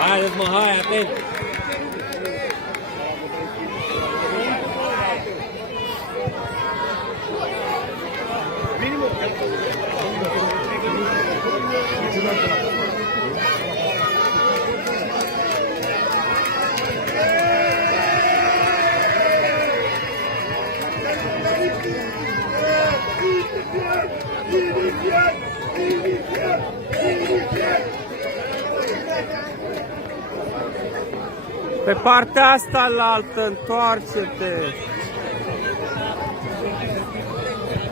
Haideți mă, hai, atent! Pe partea asta la altă, întoarce-te!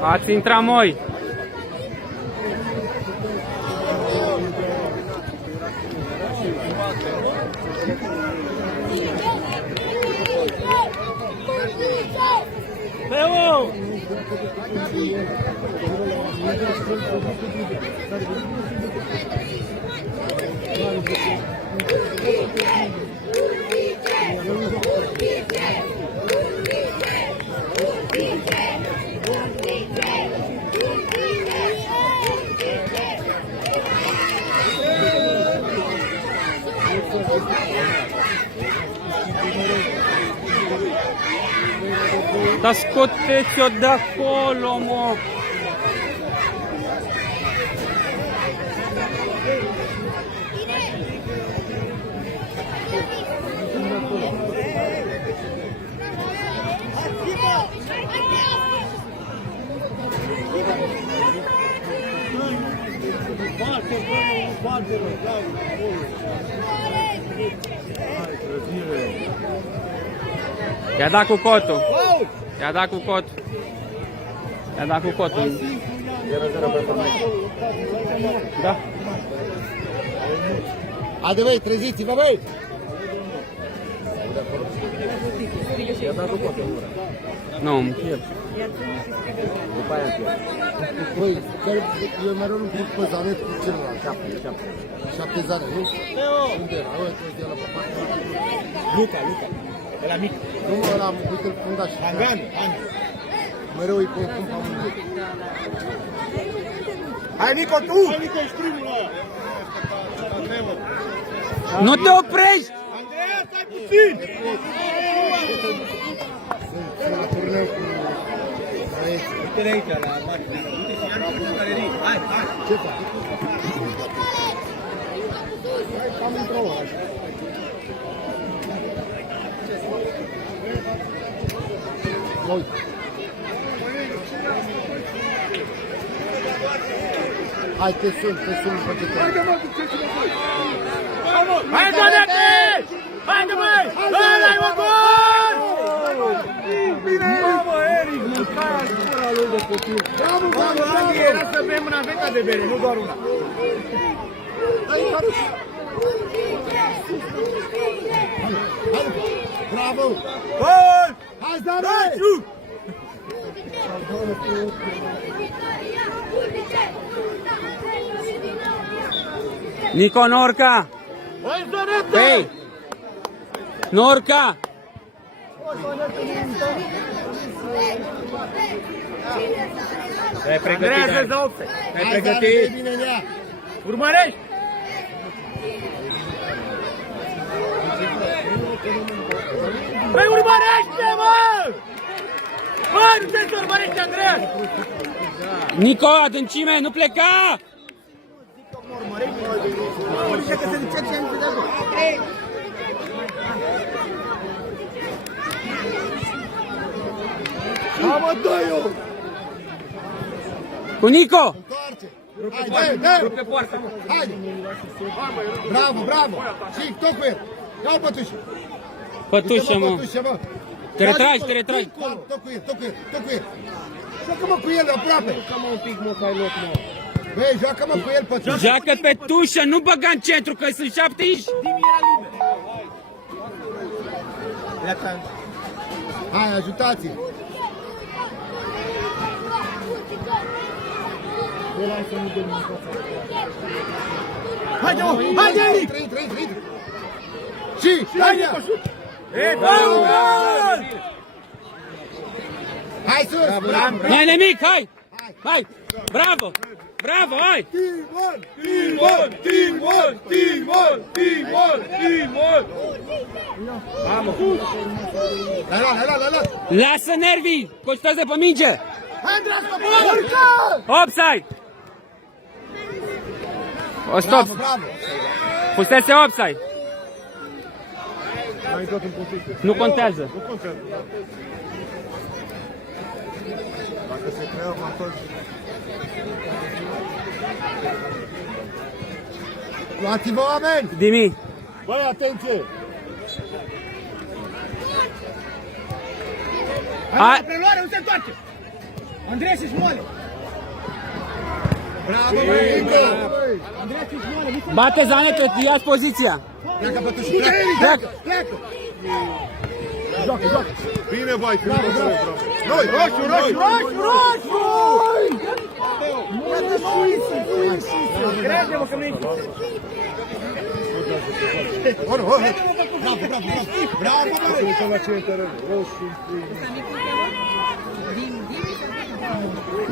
Ați intrat moi! Leo! Dar scoteți-o de acolo, mă! I-a dat cu cotul. I-a dat cu cotul. I-a dat cu cotul. Da. Haide, băi, treziți-vă, băi! I-a dat cu cotul. Nu, îmi pierd. După aia îmi pierd. Băi, eu mereu nu pot pe zare cu celălalt. 7 zare, nu? Unde era? Uite, ăla pe partea. Luca. De la mic. Nu mă, ăla, uite-l fundaș. Hangan. Mereu îi confund pe amândoi. Hai, Nico, tu! Hai, Nico, ești primul ăla. Nu te oprești! Andreea, stai puțin! Sunt la turneu cu... Uite-le aici, la mașină. Uite și Ian cu galerii. Hai! Ce fac? Hai, cam într-o oră. Uite. Hai, te sun pe ce te... Hai, Donate! Haide, băi! Ăla-i mă gol! Mamă, Eric, mâncarea pula lui de copil. Mamă, Andy, era să bem una veca de bere, nu doar una. Bravo! Gol! Hai, Dane! Nico, Norca! Hai, Donate! Hei! Norca! Ai pregătit, ai pregătit. Urmărești! Păi urmărește, mă! Bă, nu te urmărești, Andreea! Nico, adâncime, nu pleca! Mamă, dă-i-o! Cu Nico! Întoarce! Haide, dă! Haide! Bravo! Și tot cu el! Ia-o pătușă! Pătușă, mă! Pătușă, mă! Te retragi! Tot cu el! Joacă-mă cu el aproape! Joacă-mă un pic, mă, că ai loc, mă. Băi, joacă-mă cu el, pătușă! Joacă pe tușă, nu băga în centru, că sunt 7 inși! Dimi era liber. Hai, ajutați-l! Haide, mă! Haide, Eric! Trei! Și! Haide! Hai sus! Bravo! N-ai nimic, hai! Hai! Bravo! Bravo, hai! La! Lasă nervii! Concentrați pe minge! Hai, Andreea, stop! Offside! O stop! Bravo! Fusese offside! Nu contează! Dacă se creă avantaj. Luați-vă, oameni! Dimi! Băi, atenție! Hai, preluare, nu se întoarce! Andrei și Șmoale! Bravo, băi! Andrei și Șmoale, nu se Bate Zanetă, ia-ți poziția! Pleacă, bătuși, pleacă! Joacă! Bine, vai, bravo! Noi, roșu! Crede-mă că nu e Bravo, băi! Uite la ce e teren, roșu,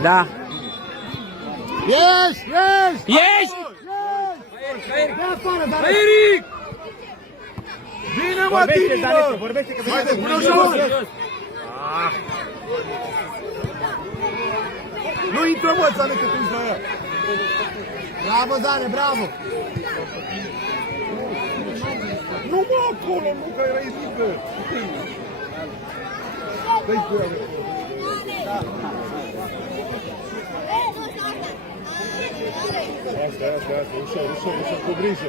Da! Ieși! Ești! Eric! Bine, mă, Tini, mă! Vorbește că Haide, până jos! Nu intră, mă, Zane, că tu ești la ea! Bravo, Zane, bravo! Nu, mă, acolo, nu, că erai mică! Dă-i cu ea, Asta, ușor, cu grijă!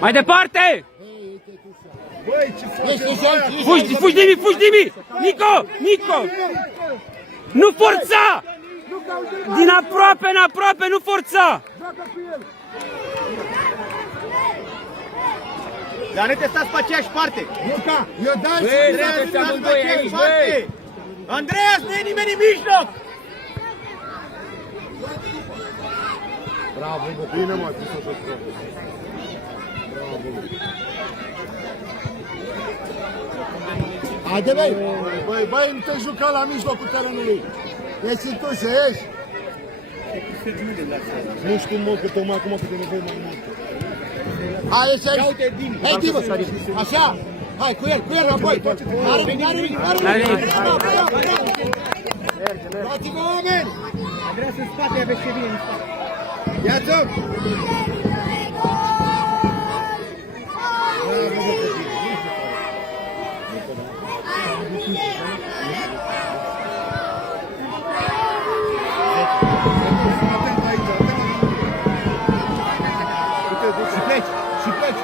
Mai departe! Băi, ce faci? Fugi, Dimi! Nico! Nu forța! Din aproape în aproape, nu forța! Dar te stați pe aceeași parte! Luca, eu dai și Andreea, stați pe aceeași parte! Andreea, nu e nimeni în mijloc! Bravo, bă, bine, mă, ce să joc, bravo! Haide, băi! Băi, nu te juca la mijlocul terenului! Ești tu și ești! Nu știu, mă, că tocmai acum câte nevoie mai mult. Hai, ești aici! Hai, Dimă! Așa! Hai, cu el înapoi! N-are nimic! Luați-vă, oameni! Andreea, în spate, aveți ce bine în spate! Ia-ți-o! Și pleci!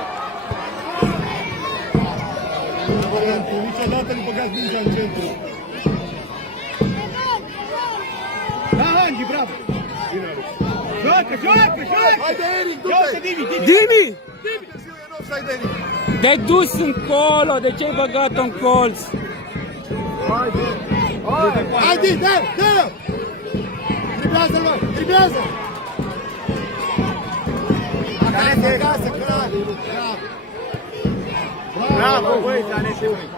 Niciodată nu băgați mingea în centru. Da, Angi, bravo! Joacă! Haide, Eric, Ia-uite, du-te! Dimi! Târziu e în offside, Eric. Te-ai dus încolo, de ce ai băgat-o în colț? Hai, Dim, dă-l! Driblează-l, mă! Driblează! Acasă, clar! Bravo, băi, Zanete, ui!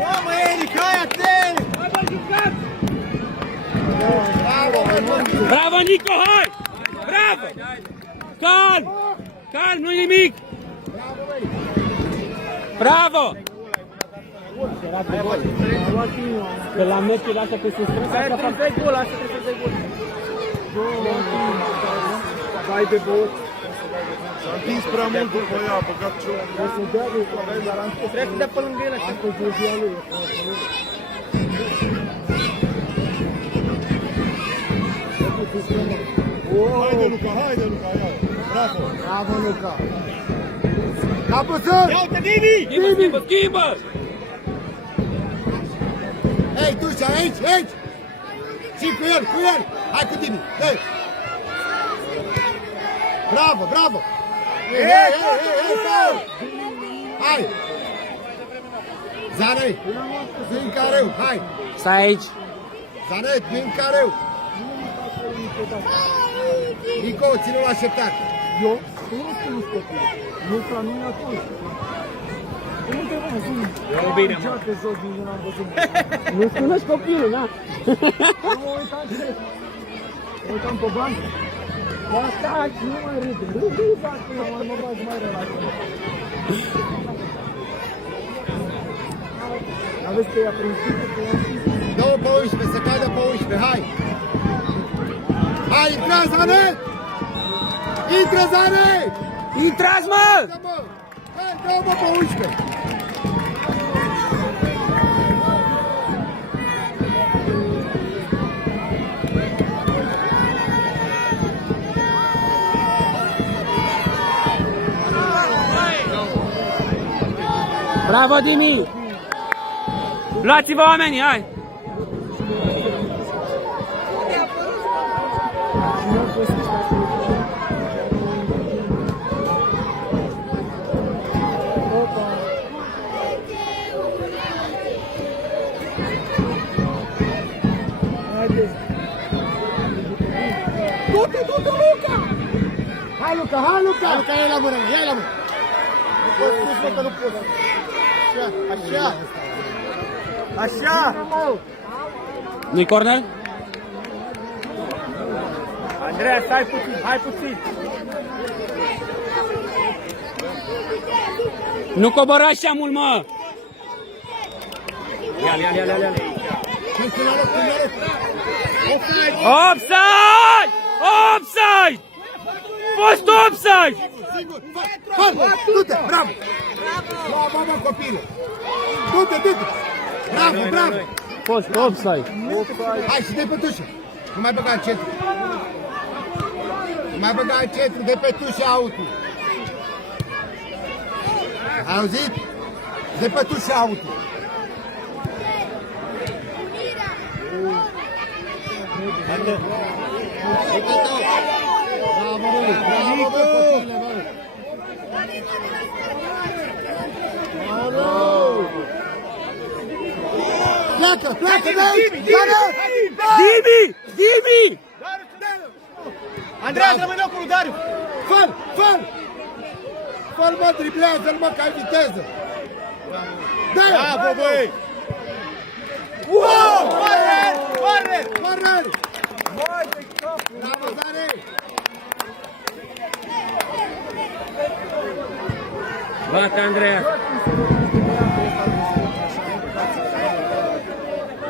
Mamă, Eric, hai atent! Bravo, Nico, hai! Bravo! Calm, nu nimic! Bravo! Că la meciul ăsta pe se strânsă, asta fac... Hai de bot. S-a întins prea mult după ea, a băgat ciorul. Trebuie să dea pe lângă el așa. Haide, Luca, ia. Bravo. Bravo, Luca! Capul sus! Ia-uite, Dimi! Schimbă! Ei, tu și aici! Și cu el, cu el! Hai cu tine! Dă-i! Bravo, bravo! Hai! Zanei! Vin careu, hai! Stai aici. Zanet, vin careu! Nico, ține-l așteptat! Eu? Nu cunosc copilul. Nu, ca nu mi-a cunosc. Nu te văzut. Nu bine, mă. Geacă jos din n-am văzut. Nu-ți cunoști copilul, na? Nu mă uitam ce... Mă uitam pe bani. Ba stai, nu mai râde. Râde, fac, mă bag mai relaxat. Aveți că i-a prins că i-am prins. Dă-o pe 11, să cadă pe 11, hai! Hai, intră, Zanet! Intră, Zanet! Intrați, mă! Dă-mă! Hai, dă-mă pe 11! Bravo, Dimi! Luați-vă oamenii, hai! Du-te, Luca! Hai, Luca, hai, Luca! Hai, Luca, ia la mână, ia la mână! Nu poți spus, mă, că nu poți. Așa, așa! Așa! Nu-i corner? Andreea, stai puțin, hai puțin! Nu cobora așa mult, mă! Ia. Până la loc, până la loc! Offside! Offside! Fost offside! Singur! Fă! Du-te! Bravo! Bravo, mă, copile! Du-te, du-te! Bravo, bravo! Fost offside! Hai și de pe tușă! Nu mai băga în centru! Nu mai băga în centru, de pe tușă autul! Ai auzit? De pe tușă autul! Bravo, băi! Bravo, bă, copile, bă! Bravo! Pleacă, pleacă de aici! Dimi! Andreea, rămâne locul lui Dariu! Fă-l, fă-l! Fă-l, mă, driblează-l, mă, că ai viteză! Dă-i! Bravo, băi! Wow! Corner! Corner! Corner! Vai de capul! Bravo, Zare! Bate, Andreea!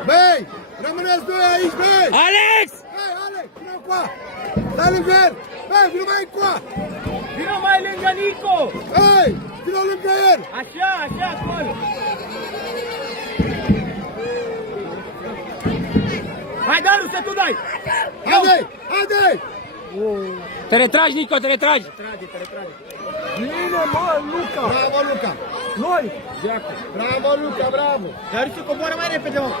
Băi! Rămâneți doi aici, băi! Alex! Băi, Alex, vină încoa! Stai lângă el! Băi, vină mai încoa! Vino mai lângă Nico! Băi, vină lângă el! Așa, așa, acolo! Hai, Daru, să tu dai! Haide, haide! Te retragi, Nico, te retragi! Bine, mă, Luca! Bravo, Luca! Noi! Bravo, Luca, bravo! Daru, să coboară mai repede, mă!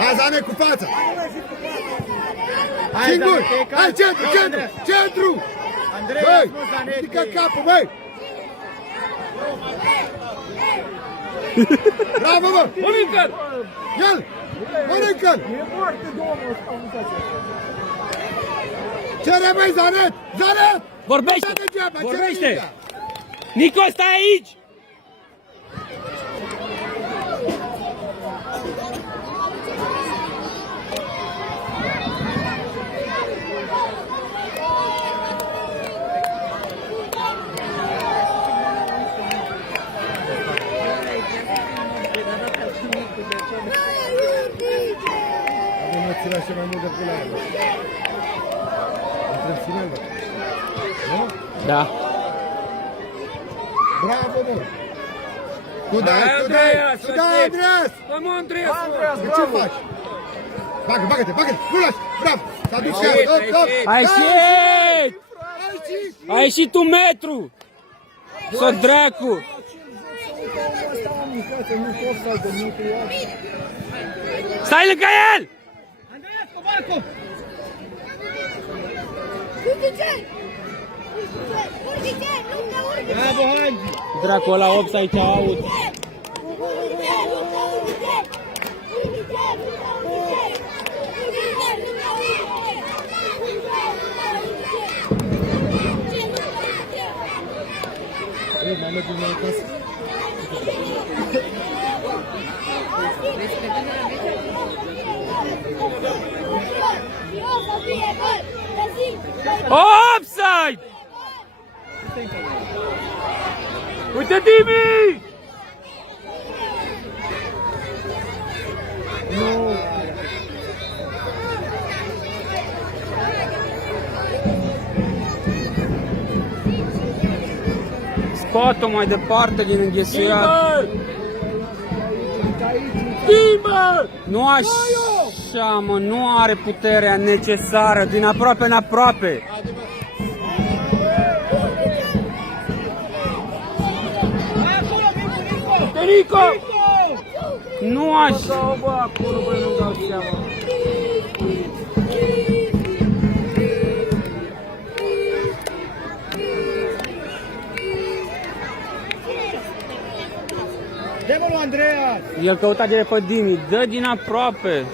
Hai, Zane, cu fața! Hai, Singur! Zane, te calci. Hai, centru, Bravo, centru, Andreea. centru! Andreea, Băi, mă, Zane, ridică capul, băi! Bravo, bă! Mănâncă-l! El! Mănâncă-l! E foarte domnul ăsta, uitați. Cere, băi, Zanet! Zanet! Vorbește! Cere degeaba, cere Vorbește! mingea. Nico, stai aici! Ține așa mai mult de culare. Între final, bă. Nu? Da. Bravo, bă! Tu dai, Hai, tu dai! Andreas, Tu să dai, știi. Andreas! Hai, mă, Andreea! De ce faci? Bagă, bagă-te, bagă-te! Nu lași! Bravo! S-a dus Ai iar! ieșit, Hop, hop! ai ieșit! Ai ieșit! A ieșit un metru! Să dracu! Asta am mâncat, nu pot să-l de mult, Stai lângă el! Dracu, ăla 8 aici aud. Mai mergem mai acasă. Offside! Uite Dimi! Scot-o mai departe din înghesuiat. Nu așa, mă, nu are puterea necesară, din aproape în aproape. Nico! Nu așa, bă, acolo, bă, nu dau seama. Dă-mă lui Andreea! El căuta de pe Dimi, dă din aproape.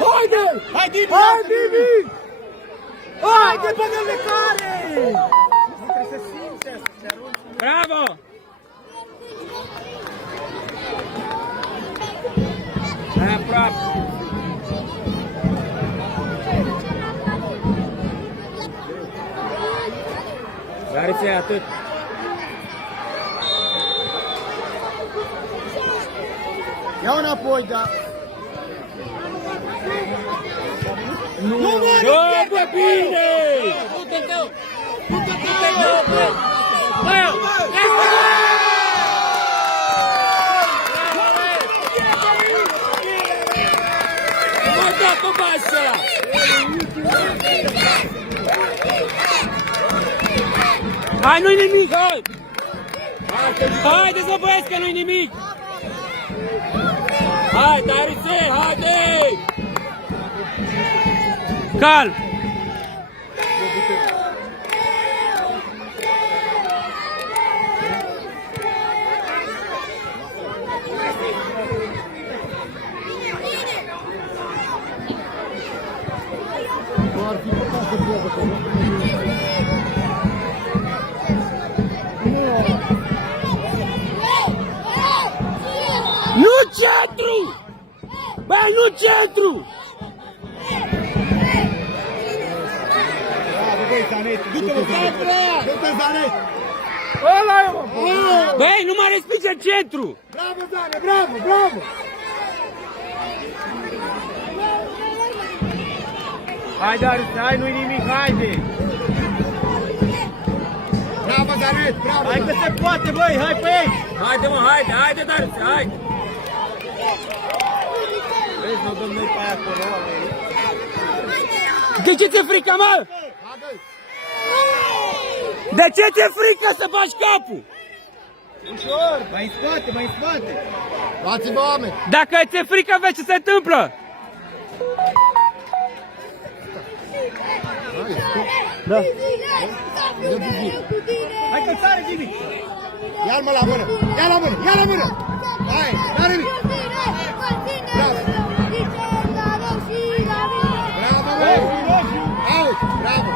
Haide! Hai, Dimi! Hai, Dimi! Haide, băgă-le care! Nu trebuie să simți asta, să arunci. Bravo! Mai aproape. Dar atât. Ia înapoi, da. Nu, bă, bine! Hai, nu-i nimic, hai! Haideți, mă băieți, că nu-i nimic! Hai, Tarițe, haide! Calm! Nu centru! Băi, nu centru! Băi, Zanet, du-te-mă, Zanet! Du-te, Zanet! Ăla e, mă! Băi, nu mai respinge centru! Bravo, Zane, bravo, bravo! Hai, Darius, hai, nu-i nimic, haide! Bravo, Zanet, bravo! Hai că se poate, băi, hai pe ei! Haide, mă, haide, haide, Darius, haide! Vezi, nu dăm noi pe aia acolo, oameni. De ce ți-e frică, mă? De ce ți-e frică să faci capul? Ușor, mai în spate, mai în spate! Luați-vă, oameni! Dacă ți-e frică, vezi ce se întâmplă? Da. Hai că sare, Jimmy! Ia-l, mă, la mână! Ia la mână! Ia la mână! Hai, n-are nimic! Bravo! Bravo, bă! Out! Bravo!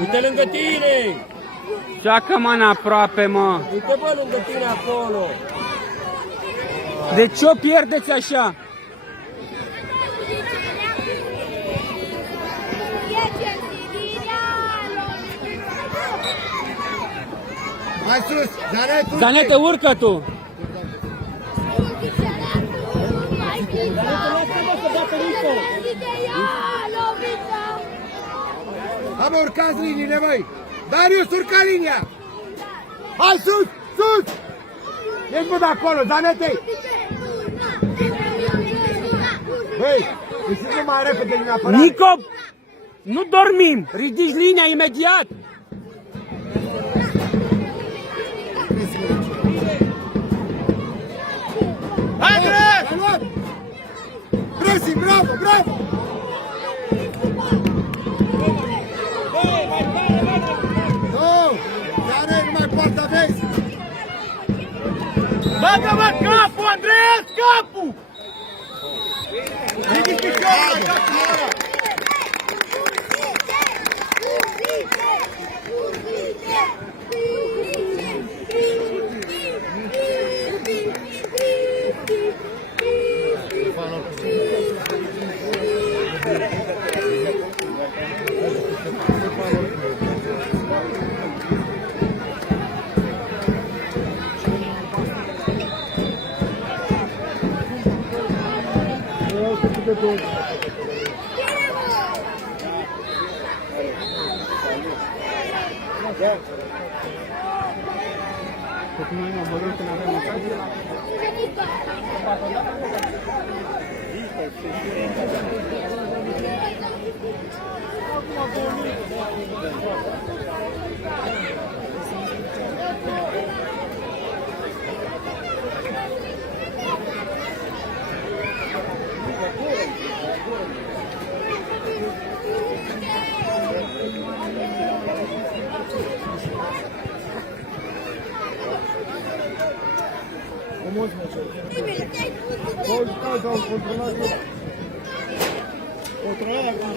Uite lângă tine! Ceacă mâna aproape, mă. Uite, bă, lângă tine acolo! De ce o pierdeți așa? Hai sus! Zanet, urcă! Zanete, urcă tu! Hai, mă, urcați liniile, măi! Darius, urca linia! Hai sus! Sus! Ești, mă, de acolo, Zanete! Hei, ieșiți mai repede din apărare. Nico, nu dormim! Ridici linia imediat! Andres! Pressing, bravo, bravo! Nu! Care nu mai poartă aveți! Bagă-mă capul, Andreas, capul! Ridici piciorul, capul ăla!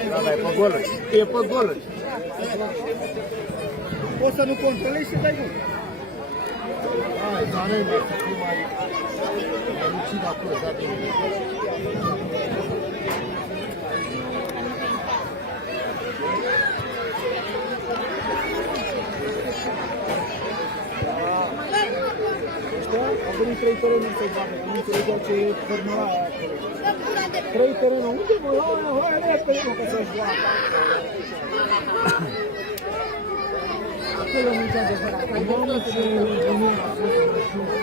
Da, e pe golă. E pe golă. Poți să nu controlezi și dai gol. Hai, Zarena, să fii mai lucid acolo, da, bine. Au venit 3 terenuri să bată, nu înțelegea ce e formula aia acolo. 3 terenuri, unde mă? Hai repede, mă, că să-și joacă. Acolo nu ți-a adevărat. Doamne, ce lumina a fost în răciune.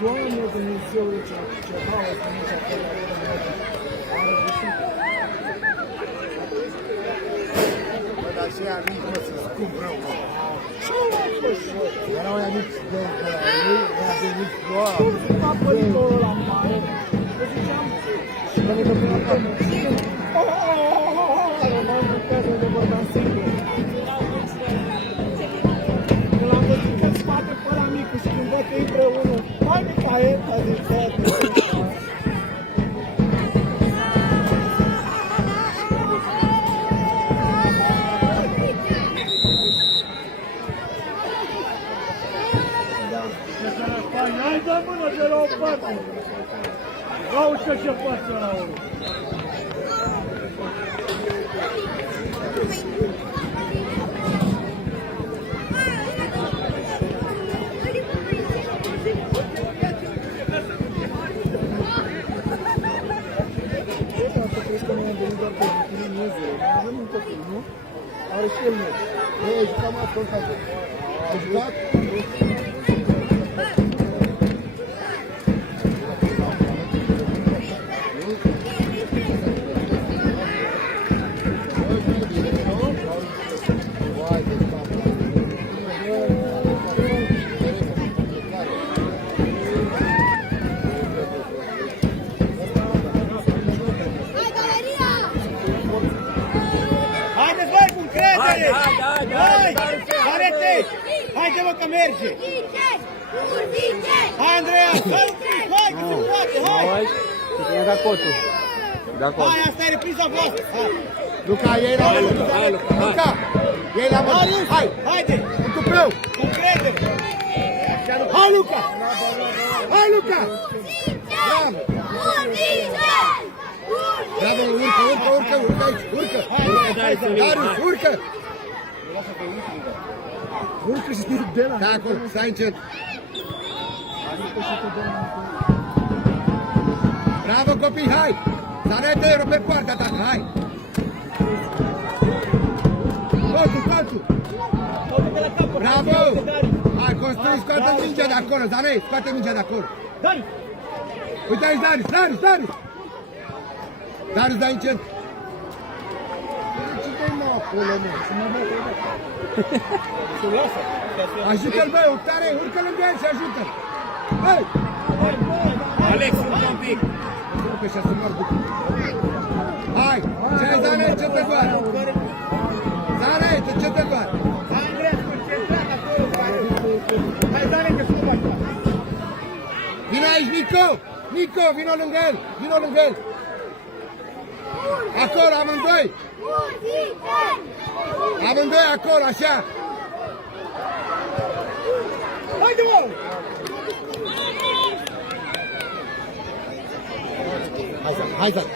Doamne, Dumnezeule, ce haos în aici acolo. A răbușit. Bă, dar și aia nu pot să scump rău, mă. Erau aia mici de la ei, ea de mici, doar. Cum se fac părintul ăla mare? Că ziceam, și că ne dă până acolo. Roman lucrează de vorba în singur. Când l-am văzut că îți face pe ăla micu și când văd că intră unul, hai de paeta din toate. Hai de mână de la o parte! Auzi ce face la unul! Asta crezi că noi am venit doar pe tine miezule, mai avem un copil, nu? Are și el miez. Ei, jucam ascultat. Ai jucat? Haideți, băi, cu încredere! Hai! Arete! Haide, mă, că merge! Hai, Andreea! Hai, hai, că se poate! Hai! Hai, să ne da cotul. De acolo. Hai, asta e repriza voastră! Hai! Luca, ei la mână! Hai, Luca, hai. Luca! Ei la mână! Marius! Hai! Haide! În tupeu! Cu încredere! Hai, Luca! Hai, Luca! Bravo! Bravo, urcă, urcă, urcă, urcă aici, urcă! Darius, urcă! Urcă și de la... Stai acolo, stai încet! Bravo, copii, hai! Să arate euro pe poarta ta, hai! Cotul! Bravo! Hai, construi, scoate mingea de acolo, Zanei, scoate mingea de acolo! Dani! Uite aici, Darius! Dar îți dai încet. Ce-i mă acolo, mă? Să mă văd o dată. Ajută-l, băi, tare, urcă lângă el și ajută-l. Hai! Alex, urcă un pic. Urcă și asumar după. Hai! Ce-ai, Zane, ce te doare? Zane, ce te doare? Hai, Andreea, concentrat acolo. Hai, Zane, că sunt așa. Vino aici, Nico! Nico, vino lângă el! Vino lângă el! Acolo, amândoi! Amândoi acolo, așa! Haide, mă! Hai, Zan, hai, Zan!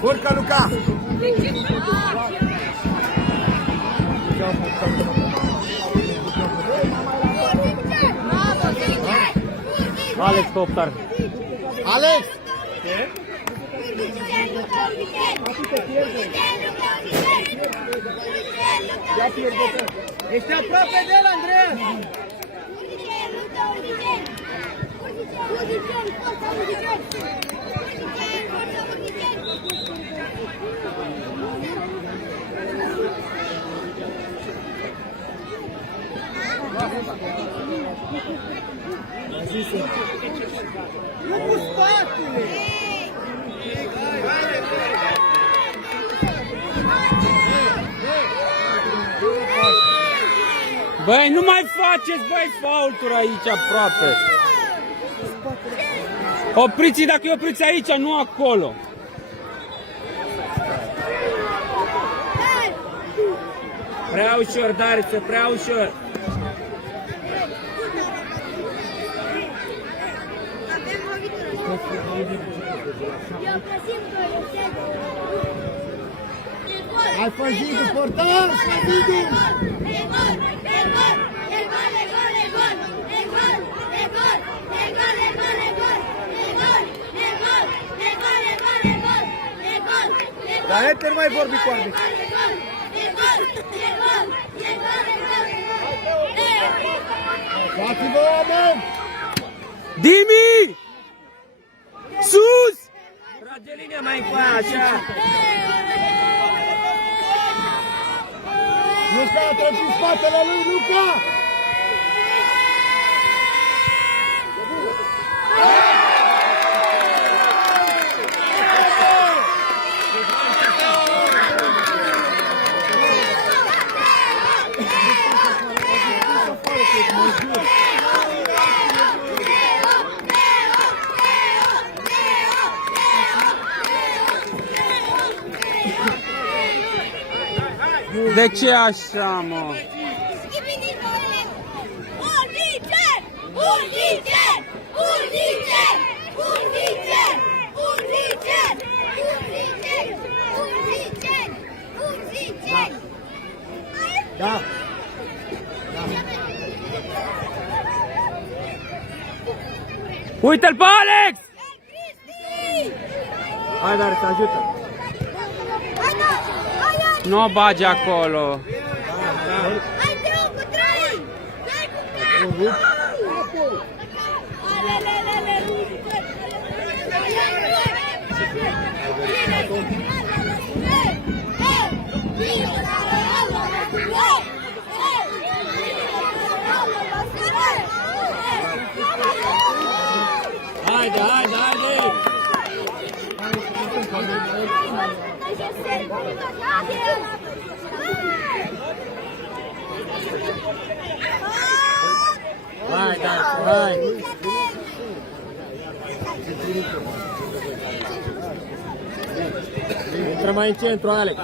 Urcă, Luca! Alex, Poptar. Alex! Ești aproape de el, Andreea! Nu cu spatele! Băi, nu mai faceți, băi, faulturi aici aproape. Opriți dacă îi opriți aici, nu acolo. Prea ușor, Dariță, prea ușor. Hai, Făzidu, portar! Făzidu! Dar Eter mai vorbi cu arbitru. Dați-vă, oameni! Dimi! Sus! Trage linia mai încoace, așa. Nu stai atunci în spatele lui Luca! De ce așa, mă? Da. Uite-l pe Alex! Hai, dar să ajută. Nu o bagi acolo. Haide, haide, haide! Hai, da, hai! Intră mai în centru, Alex!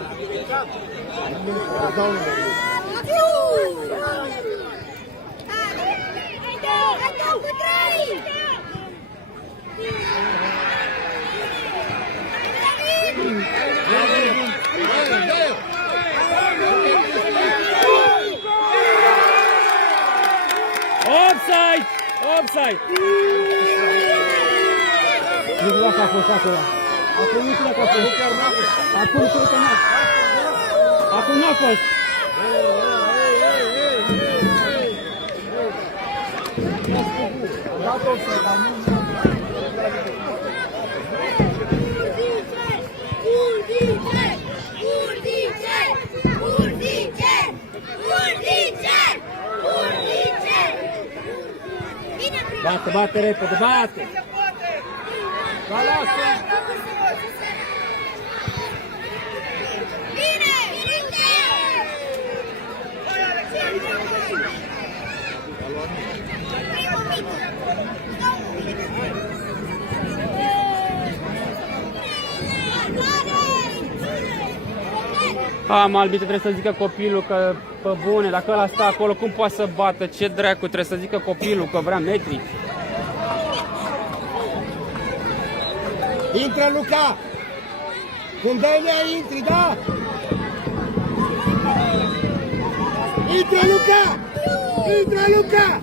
Offside! Offside! Nu vreau că a fost acolo. Acum nu cred că a fost. Acum cred că n-a. Acum n-a fost. Bate, bate repede, bate! Vai lá, Am arbitru trebuie să zică copilul că, pe bune, dacă ăla stă acolo, cum poate să bată? Ce dracu, trebuie să zică copilul că vrea metri. Intră, Luca! Când dai mea, intri, da? Intră, Luca! Intră, Luca!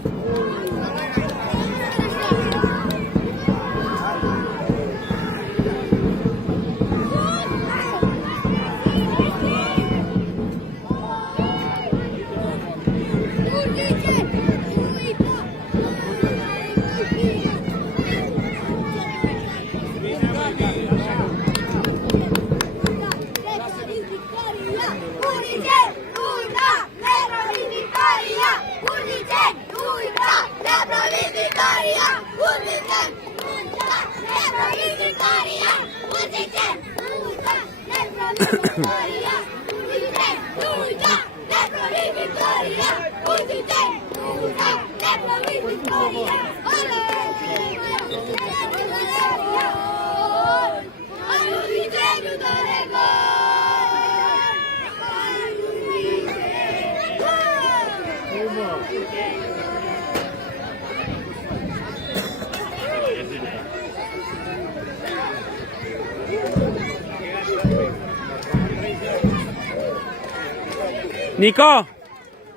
Nico!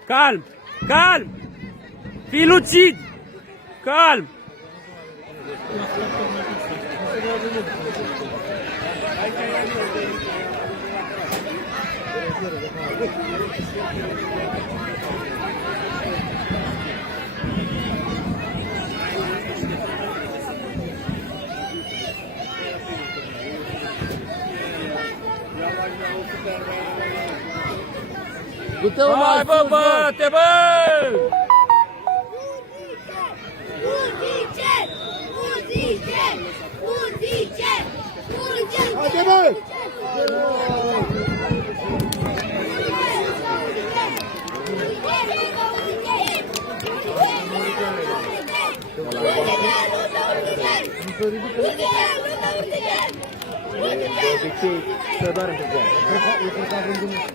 Calm! Calm! Fii lucid! Calm! Du-te Hai bă, bate, bă! Haide, bă! Să doară pe goală.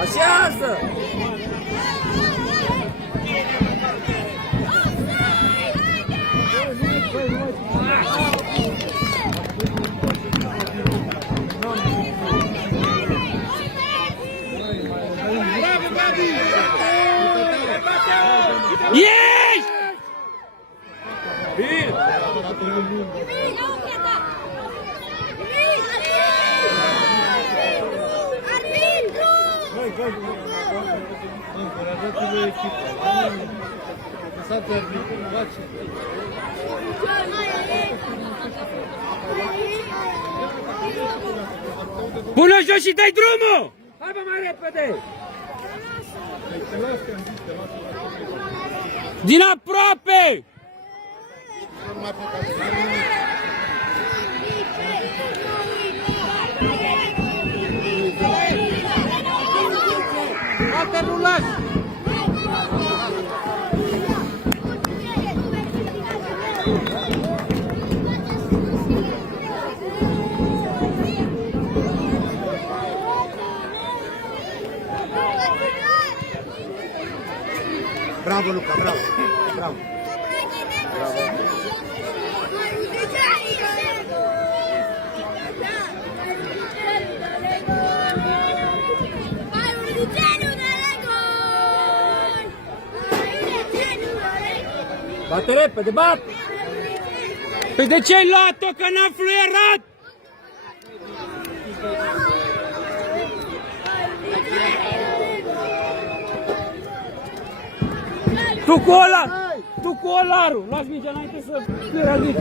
Așează! Ești! Bine! Pune-o jos și dai drumul! Hai bă, mai repede! Din aproape! Poate nu lași! Bravo, Luca, bravo! Bravo! Bate repede, bat! Păi de ce ai luat-o, că n-am fluierat? Tu cu ăla! Tu cu olarul! Luați mingea înainte să fie radit.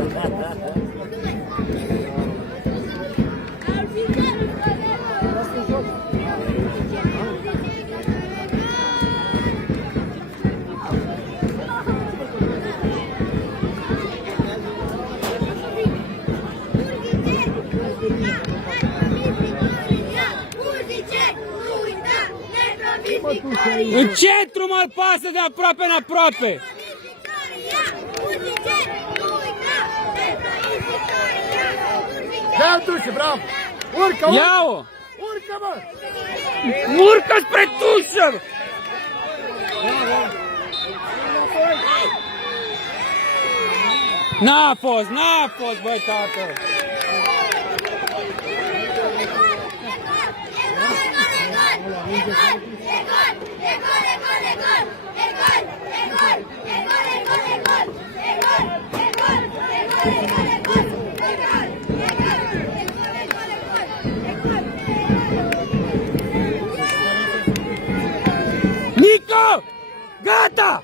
În centru mă pasă de aproape în aproape. Ia-l duce, bravo! Urcă, urcă! Ia-o! Urcă, mă! Urcă spre tușă! N-a fost, băi, tată! Nico! Gata!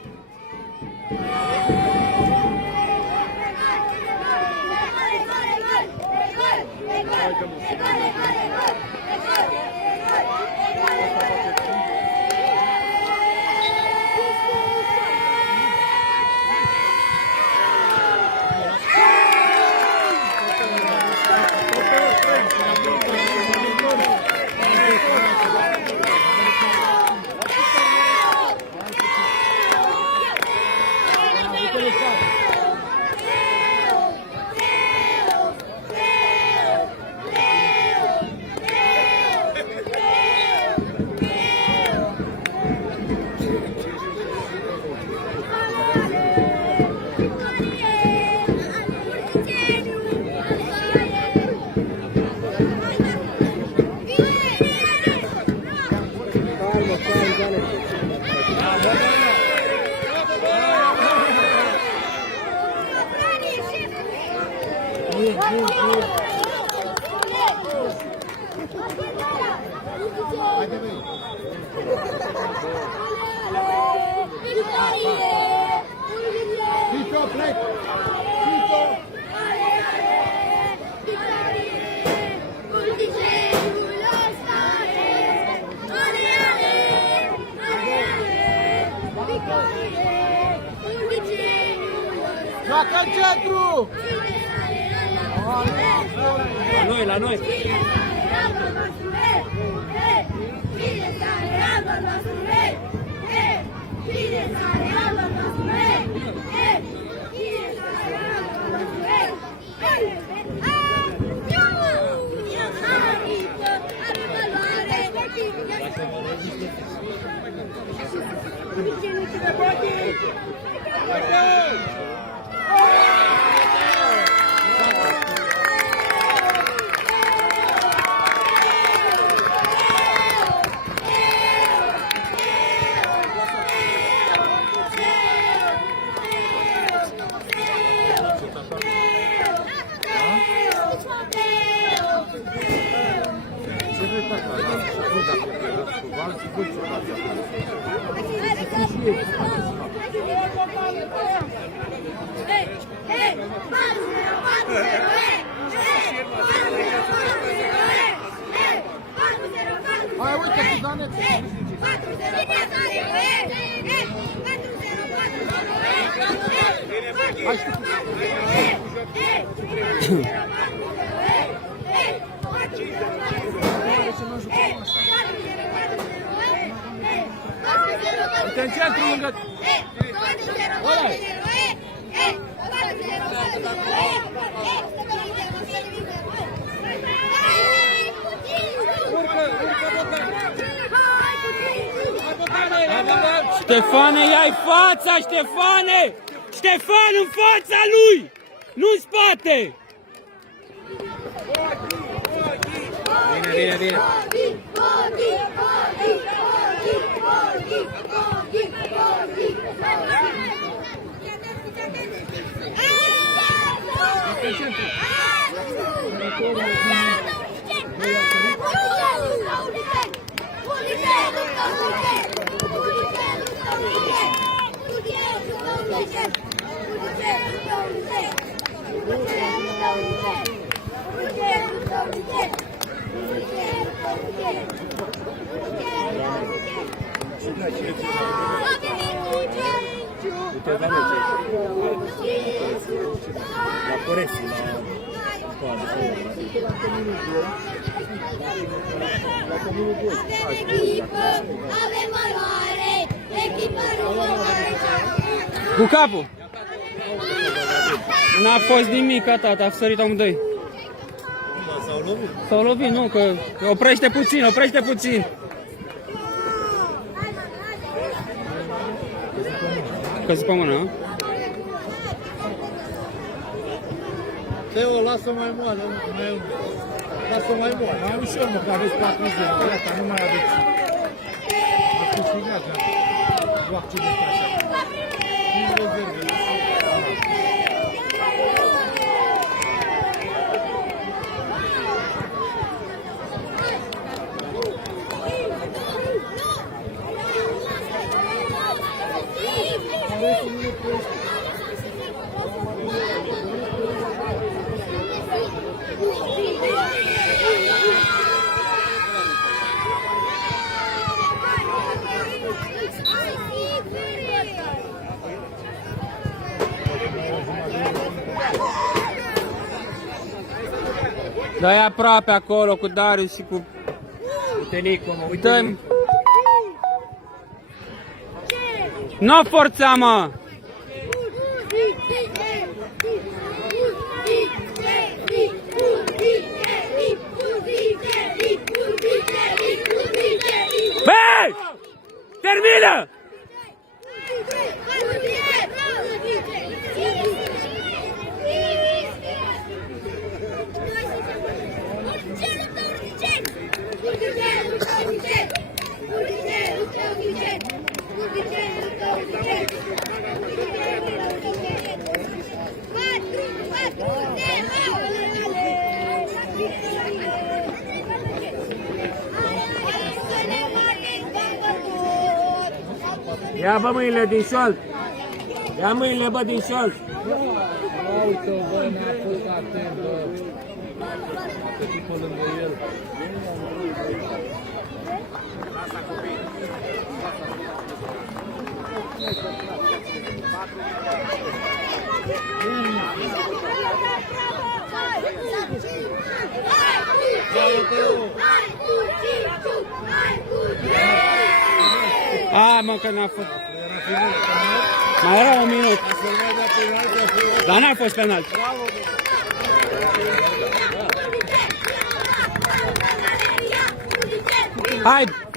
Tito, plec! Tito! Joacă în centru! La noi! Hai, uite, Suzane! Uite în centru lângă... Ștefane, ia-i fața, Ștefane! Ștefan, în fața lui! Nu în spate! Bine. La Coresi, Avem valoare, echipa Cu capul! N-a fost nimic, tata, a sărit amândoi. S-au lovit, nu, că oprește puțin, oprește puțin. Căzi pe mână, nu? Teo, lasă mai moale, lasă mai moale. Mai ușor, mă, că aveți 40, gata, nu mai aveți. Ați câștigat, gata. Nu accident așa. Nu rezerve. Dă-i aproape acolo cu Darius și cu... Tenico, mă, uite. Dă-i... Nu forța, mă! Băi! Termină! Ia bă mâinile din șold! Ia mâinile bă din șold! Uite-o, bă, n-a fost atent, bă. Că tipul lângă el. A, mă, că n-a fost... Mai era un minut. Dar n-a fost penal. Hai!